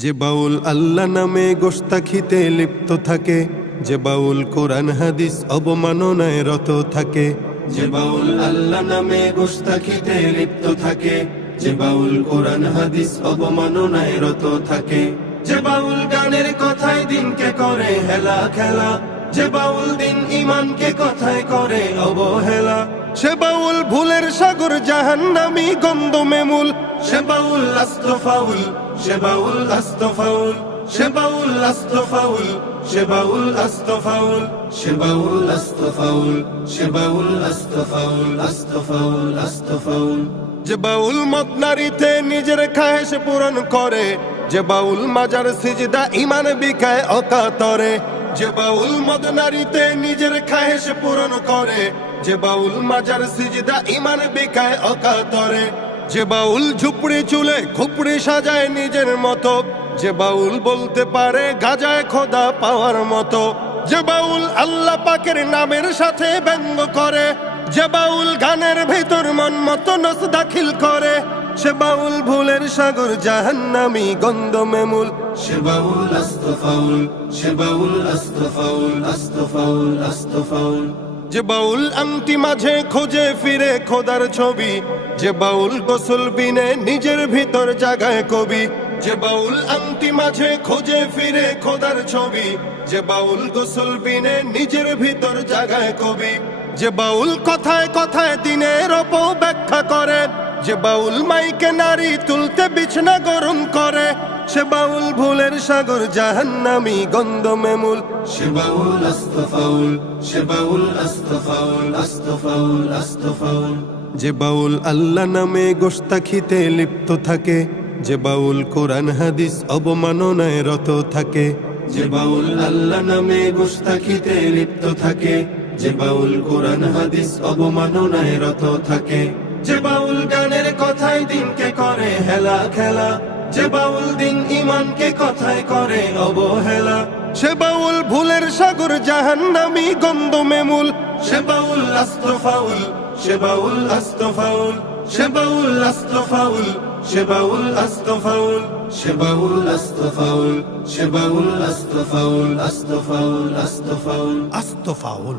যে বাউল আল্লাহ নামে গোস্তাখিতে লিপ্ত থাকে, যে বাউল কোরআন হাদিস অবমাননায় রত থাকে। যে বাউল আল্লাহ নামে গোস্তাখিতে লিপ্ত থাকে, যে বাউল কোরআন হাদিস অবমাননায় রত থাকে। যে বাউল গানের কথায় দিনকে করে হেলা খেলা, যে বাউল দিন ইমানকে কথায় করে অবহেলা। সে বাউল ভুলের সাগর জাহান্নামী গন্ধমে মূল, সে বাউল আস্ত ফাউল, সে বাউল আস্ত ফাউল, সে বাউল আস্ত ফাউল, সে বাউল আস্ত ফাউল, সে বাউল আস্ত ফাউল, সে বাউল আস্ত ফাউল, আস্ত ফাউল, আস্ত ফাউল। যে বাউল মদ নারীতে নিজের খায়েশ পূরণ করে, যে বাউল মাজার সিজদা ইমান বিকায় অকাতরে। যে বাউল মদ নারীতে নিজের খায়েশ পূরণ করে, যে বাউল মাজার সিজদা ইমান বিকায় অকাতরে। যে বাউল ঝুপড়ি চুলে খুপড়ি সাজায় নিজের মতো, যে বাউল বলতে পারে গাজায় খোদা পাওয়ার মতো। যে বাউল আল্লাহ পাকের নামের সাথে ব্যঙ্গ করে, যে বাউল গানের ভেতর মন মতো নস দাখিল করে। সে বাউল ভুলের সাগর জাহান্নামী গন্ধমে মূল, সে বাউল আস্ত ফাউল, সে বাউল আস্ত ফাউল, আস্ত ফাউল, আস্ত ফাউল। যে বাউল আংটি মাঝে খোঁজে ফিরে খোদার ছবি, যে বাউল গোসল বিনে নিজের ভিতর জাগায় কবি। যে বাউল আংটি মাঝে খোঁজে ফিরে খোদার ছবি, যে বাউল গোসল বিনে নিজের ভিতর জাগায় কবি। যে বাউল কথায় কথায় দিনের অপব্যাখ্যা করে, যে বাউল মাইকে নারী তুলতে বিছনা গরম করে। সে বাউল ভুলের সাগর জাহান্নামী গন্ধমে মূল, সে বাউল আস্ত ফাউল, সে বাউল আস্ত ফাউল, আস্ত ফাউল, আস্ত ফাউল। যে বাউল আল্লাহ নামে গোস্তাখিতে লিপ্ত থাকে, যে বাউল কোরআন হাদিস অবমাননায় রত থাকে। যে বাউল আল্লাহ নামে গোস্তাখিতে লিপ্ত থাকে, যে বাউল কোরআন হাদিস অবমাননায় রত থাকে। যে বাউল গানের কথায় দিনকে করে হেলা খেলা, যে বাউল দিন ইমানকে কথায় করে অবহেলা। সে বাউল ভুলের সাগর জাহান্নামী গন্ধমে মূল, সে বাউল আস্ত ফাউল, সে বাউল আস্ত ফাউল, সে বাউল আস্ত ফাউল, সে বাউল আস্ত ফাউল, সে বাউল আস্ত ফাউল, সে বাউল আস্ত ফাউল, আস্ত ফাউল, আস্ত ফাউল, আস্ত ফাউল।